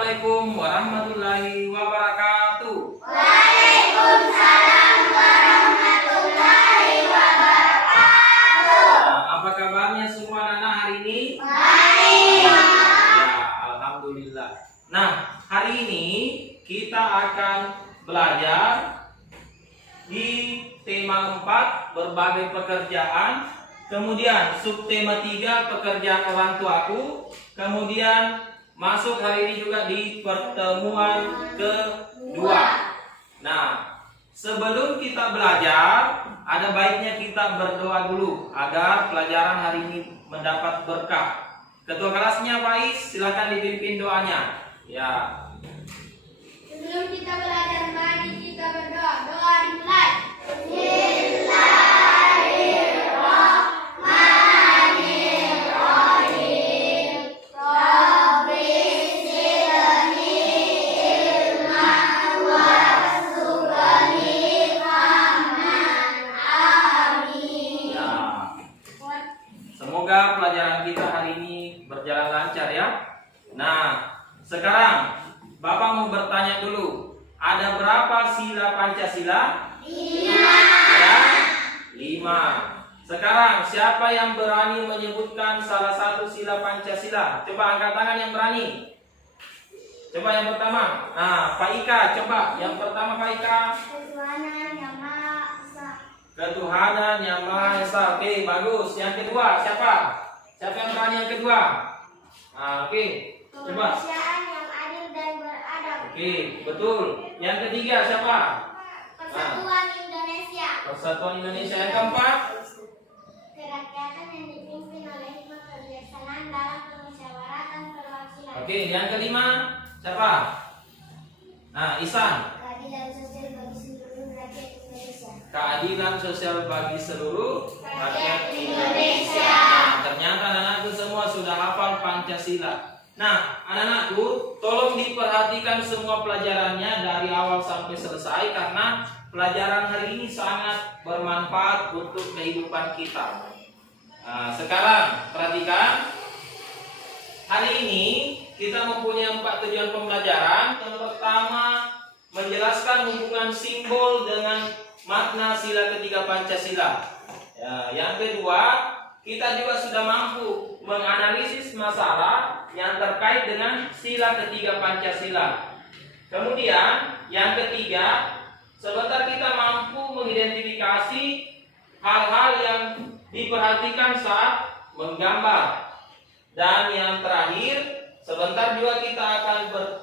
Assalamualaikum warahmatullahi wabarakatuh. Waalaikumsalam warahmatullahi wabarakatuh. Apa kabarnya semua anak hari ini? Baik. Ya, alhamdulillah. Nah, hari ini kita akan belajar di tema 4 berbagai pekerjaan, kemudian subtema 3 pekerjaan orang tuaku, kemudian masuk hari ini juga di pertemuan kedua. Nah, sebelum kita belajar, ada baiknya kita berdoa dulu agar pelajaran hari ini mendapat berkah. Ketua kelasnya Faiz, silakan dipimpin doanya. Ya. Sebelum kita belajar, mari kita berdoa. Doa dimulai. Semoga pelajaran kita hari ini berjalan lancar ya. Nah, sekarang Bapak mau bertanya dulu. Ada berapa sila Pancasila? 5. Ya, 5. Sekarang siapa yang berani menyebutkan salah satu sila Pancasila? Coba angkat tangan yang berani. Coba yang pertama. Nah, Pak Ika, coba yang pertama Pak Ika. Ketuhanan Yang Maha Esa. Ketuhanan Yang Maha Esa. Oke, bagus. Yang kedua siapa? Siapa yang berani yang kedua? Nah, oke. Coba. Kemanusiaan yang adil dan beradab. Oke, betul. Yang ketiga siapa? Persatuan Indonesia. Persatuan Indonesia. Yang keempat? Kerakyatan yang dipimpin oleh hikmat kebijaksanaan dalam permusyawaratan perwakilan. Oke, yang kelima siapa? Nah, Ihsan. Keadilan sosial bagi seluruh rakyat Indonesia. Keadilan sosial bagi seluruh rakyat Indonesia. Nah, ternyata anak-anakku semua sudah hafal Pancasila. Nah, anak-anakku, tolong diperhatikan semua pelajarannya dari awal sampai selesai karena pelajaran hari ini sangat bermanfaat untuk kehidupan kita. Nah, sekarang perhatikan. Hari ini kita mempunyai 4 tujuan pembelajaran. Yang pertama, menjelaskan hubungan simbol dengan makna sila ketiga Pancasila. Ya, yang kedua, kita juga sudah mampu menganalisis masalah yang terkait dengan sila ketiga Pancasila. Kemudian, yang ketiga, sebentar kita mampu mengidentifikasi hal-hal yang diperhatikan saat menggambar. Dan yang terakhir, sebentar juga kita akan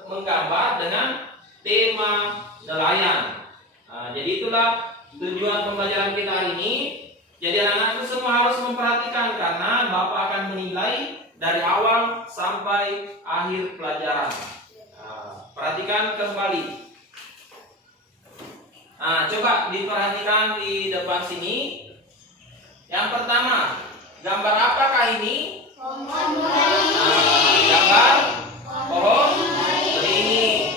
menggambar dengan tema nelayan. Nah, jadi itulah tujuan pembelajaran kita hari ini. Jadi anak-anakku semua harus memperhatikan karena Bapak akan menilai dari awal sampai akhir pelajaran. Nah, perhatikan kembali. Nah, coba diperhatikan di depan sini. Yang pertama, gambar apakah ini? Gambar pohon beringin.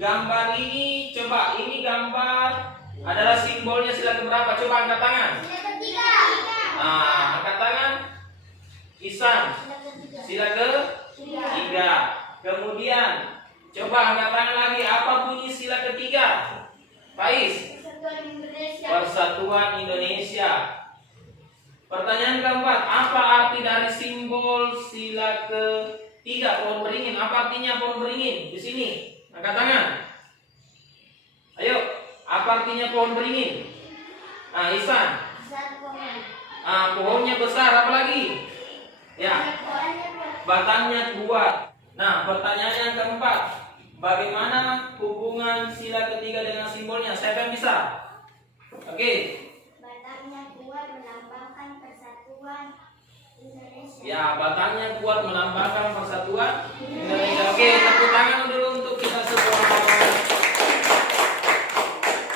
Gambar ini, coba ini gambar adalah simbolnya sila keberapa? Coba angkat tangan. Ketiga. Nah, angkat tangan. Ihsan, sila ketiga. Kemudian, coba angkat tangan lagi. Apa bunyi sila ketiga? Faiz. Persatuan Indonesia. Persatuan Indonesia. Pertanyaan keempat, apa arti dari simbol sila ketiga pohon beringin? Apa artinya pohon beringin? Di sini, angkat tangan. Ayo, apa artinya pohon beringin? Nah, Ihsan. Pohonnya besar, apa lagi? Ya, batangnya kuat. Nah, pertanyaan yang keempat, bagaimana hubungan sila ketiga dengan simbolnya? Siapa yang bisa? Oke. Batangnya kuat melambangkan persatuan Indonesia. Ya, batangnya kuat melambangkan persatuan Indonesia. Oke, tepuk tangan dulu untuk kita semua.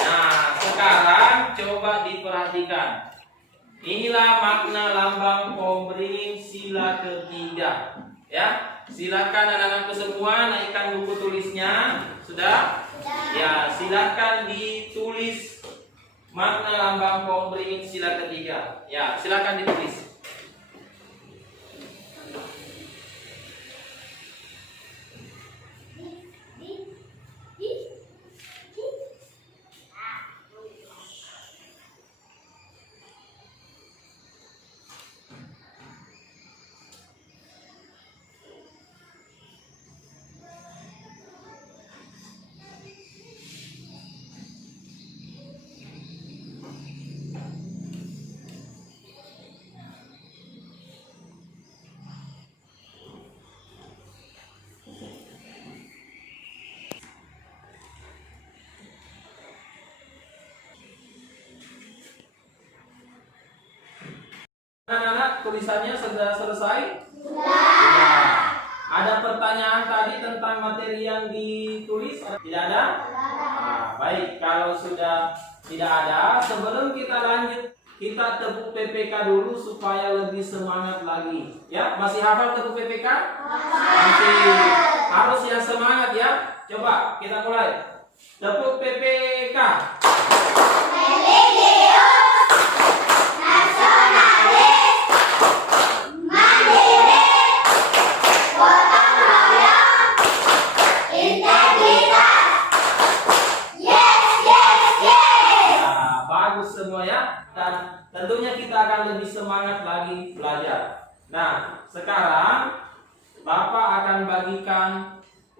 Nah, sekarang coba diperhatikan. Inilah makna lambang pohon beringin sila ketiga. Ya, silakan anak-anakku semua naikkan buku tulisnya. Sudah? Ya, silakan ditulis makna lambang pohon beringin sila ketiga. Ya, silakan ditulis. Anak-anak, tulisannya sudah selesai? Sudah. Ada pertanyaan tadi tentang materi yang ditulis? Tidak ada? Nah, baik, kalau sudah tidak ada, sebelum kita lanjut, kita tepuk PPK dulu supaya lebih semangat lagi. Ya, masih hafal tepuk PPK? Masih. Harus yang semangat ya. Coba kita mulai. Tepuk PPK. Semua ya, dan tentunya kita akan lebih semangat lagi belajar. Nah, sekarang Bapak akan bagikan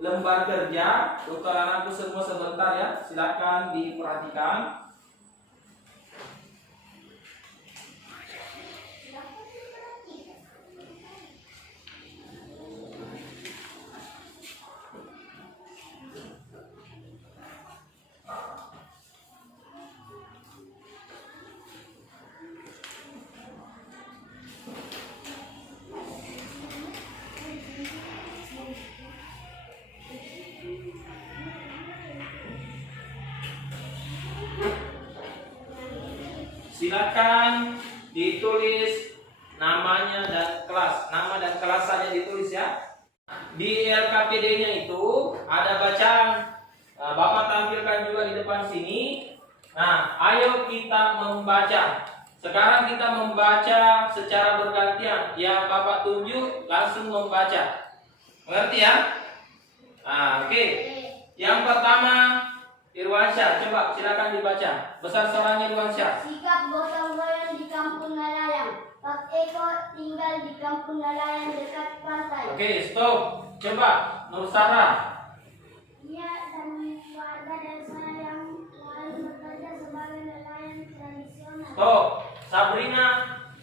lembar kerja untuk anakku semua sebentar ya, silakan diperhatikan. Silakan ditulis namanya dan kelas. Nama dan kelas saja ditulis ya. Di LKPD-nya itu ada bacaan. Nah, Bapak tampilkan juga di depan sini. Nah, ayo kita membaca. Sekarang kita membaca secara bergantian. Yang Bapak tunjuk langsung membaca. Mengerti ya? Nah, oke. Yang pertama Irwansyah, coba silakan dibaca. Besar suaranya Irwansyah. Sikap gotong royong di kampung nelayan. Pak Eko tinggal di kampung nelayan dekat pantai. Oke, stop. Coba Nur Sarah. Ia dan warga desa yang mulai bekerja sebagai nelayan tradisional. Stop. Sabrina.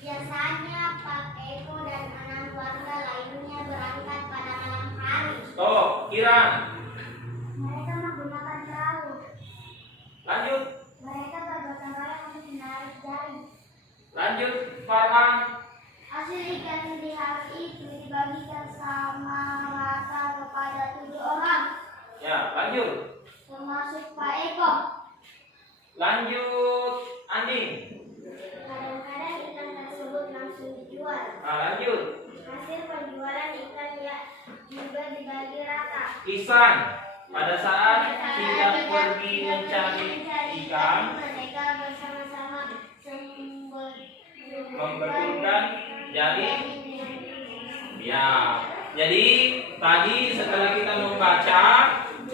Biasanya Pak Eko dan 6 warga lainnya berangkat pada malam hari. Stop. Kiran. Mereka menggunakan perahu. Lanjut. Mereka bergotong royong untuk menarik jaring. Lanjut. Farhan. Hasil ikan di hari itu dibagikan sama rata kepada 7 orang, Ya, lanjut. termasuk Pak Eko. Lanjut. Anding. Kadang-kadang ikan tersebut langsung dijual. Nah, lanjut. Hasil penjualan ikan ya juga dibagi rata. Ihsan. Pada saat tidak pergi mencari ikan, mereka bersama-sama membetulkan jaring. Ya, jadi tadi setelah kita membaca,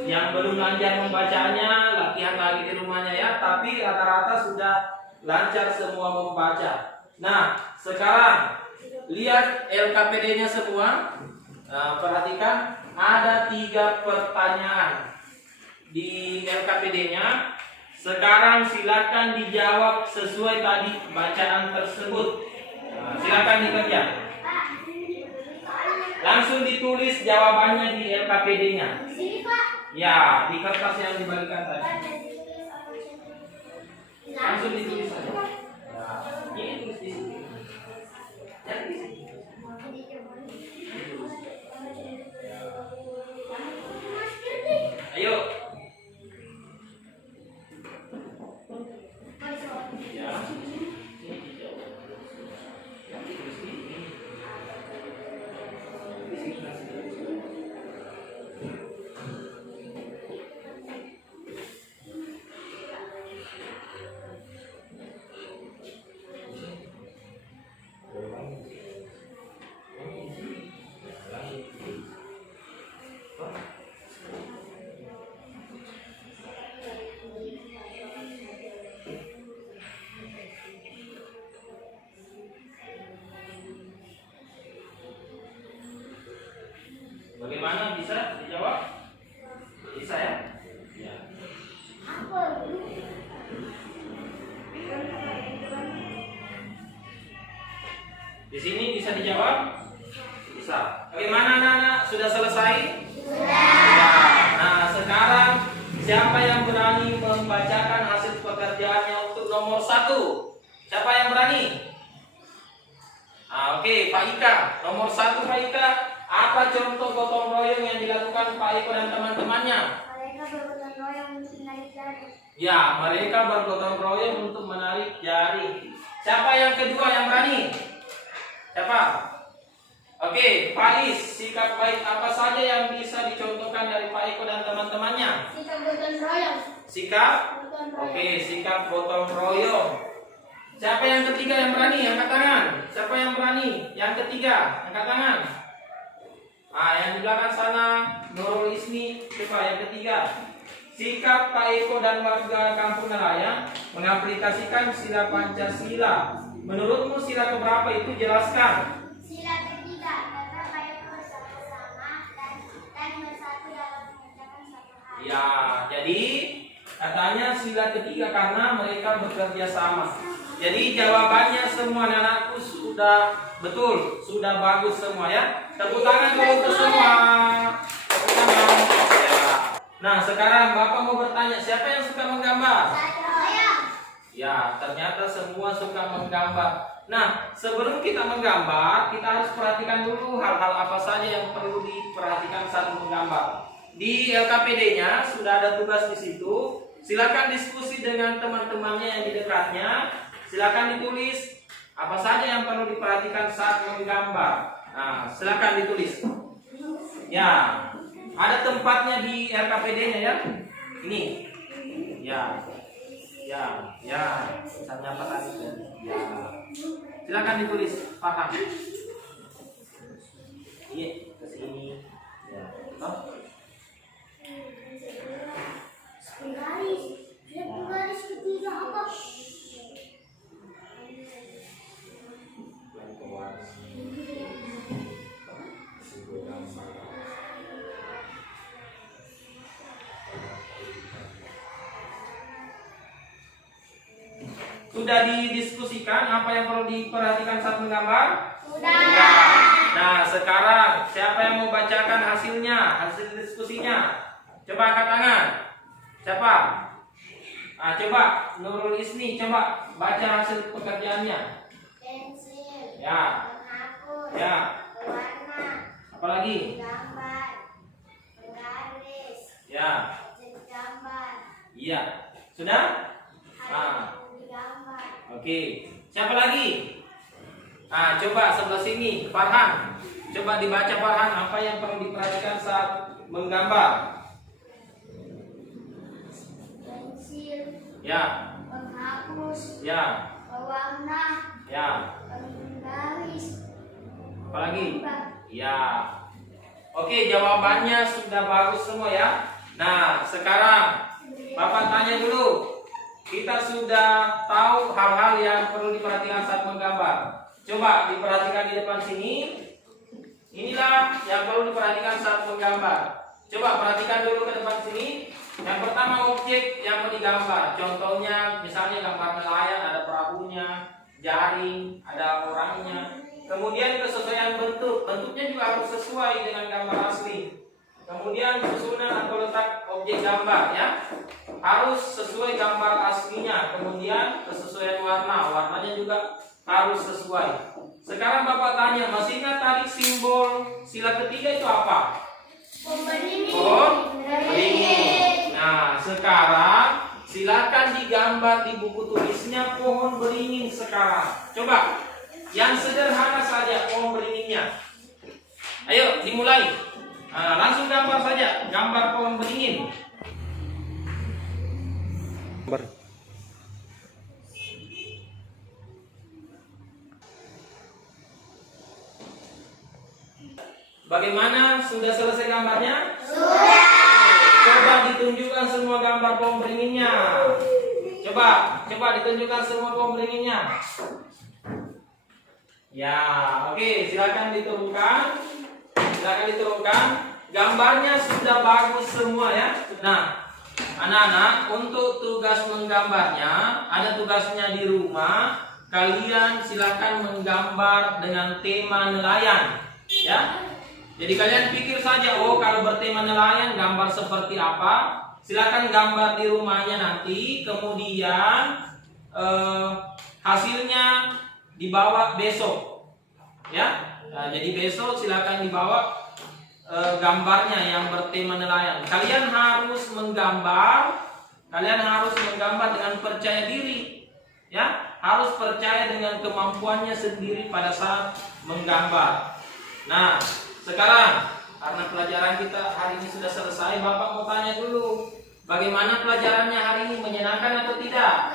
yang belum lancar membacanya, latihan lagi di rumahnya ya. Tapi rata-rata sudah lancar semua membaca. Nah, sekarang lihat LKPD-nya semua. Nah, perhatikan ada 3 pertanyaan di LKPD-nya. Sekarang silakan dijawab sesuai tadi bacaan tersebut. Nah, silakan dikerja. Langsung ditulis jawabannya di LKPD-nya. Sini Pak. Ya, di kertas yang dibagikan tadi. Langsung ditulis saja. Nah, ini tulis di sini. Jangan di sini. Ayo. Ya, ini dijawab. Yang ditulis di sini. Di sini langsung ditulis. Bagaimana bisa dijawab? Bisa ya? Ya. Di sini bisa dijawab? Bisa. Bagaimana anak-anak? Sudah selesai? Sudah. Nah, sekarang siapa yang berani membacakan hasil pekerjaannya untuk nomor 1? Siapa yang berani? Oke, Pak Ika. Nomor 1 Pak Ika. Apa contoh gotong royong yang dilakukan Pak Eko dan teman-temannya? Mereka bergotong royong untuk menarik jaring. Ya, mereka bergotong royong untuk menarik jaring. Siapa yang kedua yang berani? Siapa? Oke, Faiz, sikap baik apa saja yang bisa dicontohkan dari Pak Eko dan teman-temannya? Sikap gotong royong. Sikap? Gotong royong. Oke, sikap gotong royong. Siapa yang ketiga yang berani? Angkat tangan. Siapa yang berani? Yang ketiga, angkat tangan. Yang di belakang sana, Nurul Ismi. Coba yang ketiga. Sikap Pak Eko dan warga Kampung Nelayan mengaplikasikan sila Pancasila. Menurutmu sila keberapa itu? Jelaskan. Sila ketiga, karena baik bersama-sama dan bersatu dalam mengerjakan satu hal. Ya, jadi katanya sila ketiga karena mereka bekerja sama. Jadi jawabannya semua anak-anakku sudah betul, sudah bagus semua ya. Tepuk tangan dulu untuk semua. Tepuk tangan. Ya. Nah, sekarang Bapak mau bertanya, siapa yang suka menggambar? Saya. Ya, ternyata semua suka menggambar. Nah, sebelum kita menggambar, kita harus perhatikan dulu hal-hal apa saja yang perlu diperhatikan saat menggambar. Di LKPD-nya sudah ada tugas di situ. Silakan diskusi dengan teman-temannya yang di dekatnya. Silakan ditulis apa saja yang perlu diperhatikan saat menggambar. Nah, silakan ditulis. Ya, ada tempatnya di LKPD-nya ya. Ini. Ya. Misalnya apa tadi? Ya. Silakan ditulis. Paham? Iya, ke sini. Ya. Garis ketiga apa? Sudah didiskusikan apa yang perlu diperhatikan saat menggambar? Sudah. Nah, sekarang siapa yang mau bacakan hasilnya, hasil diskusinya? Coba angkat tangan. Siapa? Coba Nurul Isni, coba baca hasil pekerjaannya. Pensil. Ya. Penghapus. Ya. Pewarna. Apalagi? Gambar. Penggaris. Ya. Gambar. Iya. Sudah? Gambar. Oke. Siapa lagi? Coba sebelah sini, Farhan. Coba dibaca Farhan apa yang perlu diperhatikan saat menggambar. Pensil. Ya. Penghapus. Ya. Pewarna. Ya. Penggaris. Apalagi? Ya. Oke, jawabannya sudah bagus semua ya. Nah, sekarang Bapak tanya dulu. Kita sudah tahu hal-hal yang perlu diperhatikan saat menggambar. Coba diperhatikan di depan sini. Inilah yang perlu diperhatikan saat menggambar. Coba perhatikan dulu ke depan sini. Yang pertama objek yang mau digambar. Contohnya misalnya gambar nelayan, ada perahunya, jaring, ada orangnya. Kemudian kesesuaian bentuk. Bentuknya juga harus sesuai dengan gambar asli. Kemudian susunan atau letak objek gambar ya. Harus sesuai gambar aslinya. Kemudian kesesuaian warna. Warnanya juga harus sesuai. Sekarang Bapak tanya, masih ingat tadi simbol sila ketiga itu apa? Pohon beringin. Nah, sekarang silakan digambar di buku tulisnya pohon beringin sekarang. Coba, yang sederhana saja pohon beringinnya. Ayo, dimulai. Langsung gambar saja, gambar pohon beringin. Bagaimana? Sudah selesai gambarnya? Sudah. Coba ditunjukkan semua gambar pohon beringinnya. Coba ditunjukkan semua pohon beringinnya. Ya, oke, silakan diturunkan. Gambarnya sudah bagus semua ya. Nah, anak-anak, untuk tugas menggambarnya, ada tugasnya di rumah. Kalian silakan menggambar dengan tema nelayan, ya. Jadi kalian pikir saja, oh kalau bertema nelayan gambar seperti apa? Silakan gambar di rumahnya nanti. Kemudian hasilnya dibawa besok. Ya. Nah, jadi besok silakan dibawa gambarnya yang bertema nelayan. Kalian harus menggambar dengan percaya diri. Ya, harus percaya dengan kemampuannya sendiri pada saat menggambar. Nah, sekarang karena pelajaran kita hari ini sudah selesai, Bapak mau tanya dulu, bagaimana pelajarannya hari ini, menyenangkan atau tidak?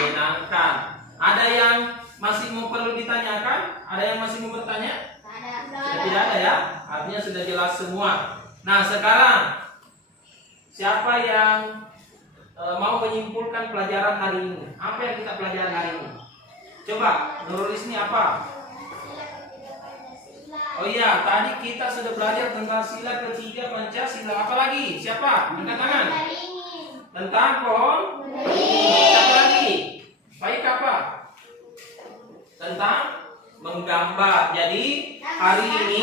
Menyenangkan. Ada yang masih mau perlu ditanyakan? Ada yang masih mau bertanya? Sudah tidak ada ya? Artinya sudah jelas semua. Nah, sekarang siapa yang mau menyimpulkan pelajaran hari ini? Apa yang kita pelajari hari ini? Coba, Nurul Isni apa? Oh iya, tadi kita sudah belajar tentang sila ketiga Pancasila. Apa lagi? Siapa? Angkat tangan. Tentang pohon. Siapa lagi? Baik, apa? Tentang menggambar. Jadi hari ini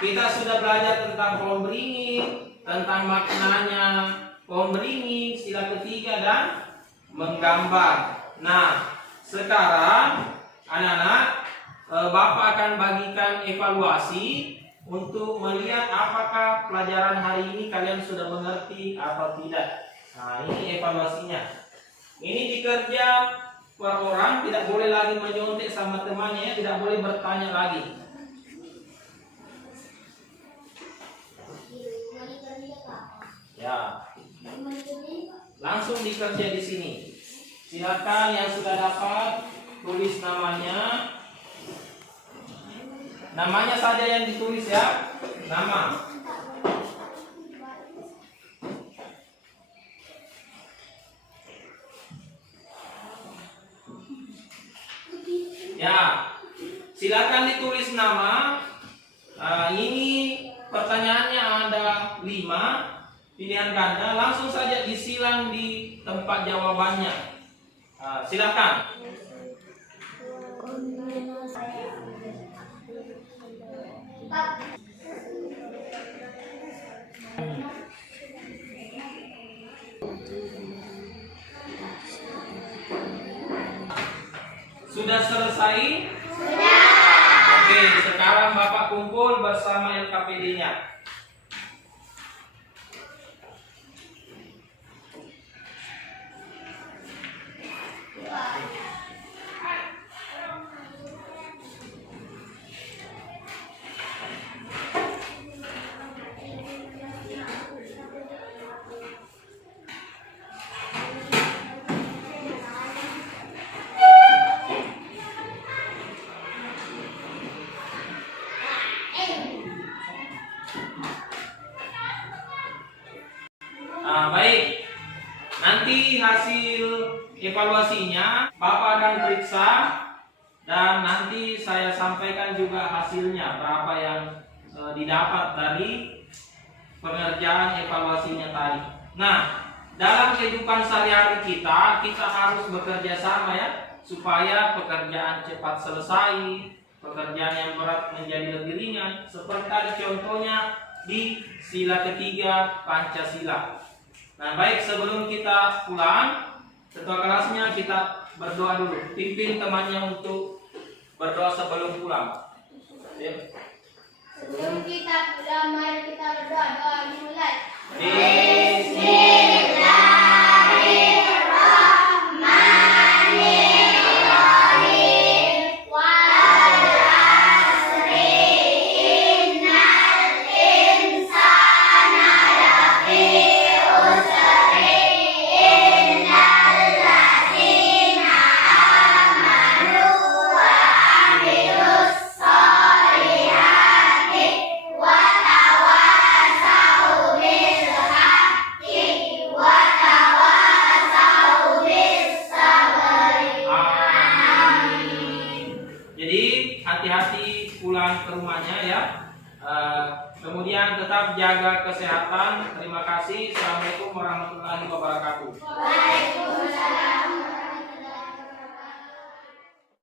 kita sudah belajar tentang pohon beringin, tentang maknanya pohon beringin, sila ketiga dan menggambar. Nah, sekarang anak-anak, Bapak akan bagikan evaluasi untuk melihat apakah pelajaran hari ini kalian sudah mengerti atau tidak. Nah, ini evaluasinya. Ini dikerja per orang, tidak boleh lagi menyontek sama temannya, tidak boleh bertanya lagi. Ya, langsung dikerja di sini. Silakan yang sudah dapat tulis namanya. Namanya saja yang ditulis ya. Nama. Ya, silakan ditulis nama. Ini pertanyaannya ada 5 pilihan ganda. Langsung saja disilang di tempat jawabannya. Silakan. Sudah selesai? Sudah. Oke, sekarang Bapak kumpul bersama LKPD-nya. Baik, nanti hasil evaluasinya Bapak akan periksa dan nanti saya sampaikan juga hasilnya berapa yang didapat dari pengerjaan evaluasinya tadi. Nah, dalam kehidupan sehari-hari kita harus bekerja sama ya, supaya pekerjaan cepat selesai, pekerjaan yang berat menjadi lebih ringan. Seperti tadi contohnya di sila ketiga Pancasila. Nah, baik, sebelum kita pulang, ketua kelasnya kita berdoa dulu. Pimpin temannya untuk berdoa sebelum pulang. Ya. Sebelum kita pulang, mari kita berdoa. Doa dimulai. Hati-hati pulang ke rumahnya ya. Kemudian tetap jaga kesehatan. Terima kasih. Assalamualaikum warahmatullahi wabarakatuh. Waalaikumsalam.